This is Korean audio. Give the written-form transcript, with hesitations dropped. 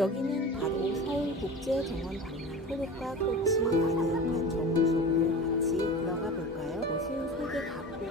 여기는 바로 서울국제정원 박람 푸르과 꽃이 가득한 정원 속으로 같이 들어가 볼까요? 이곳은 세계 각국의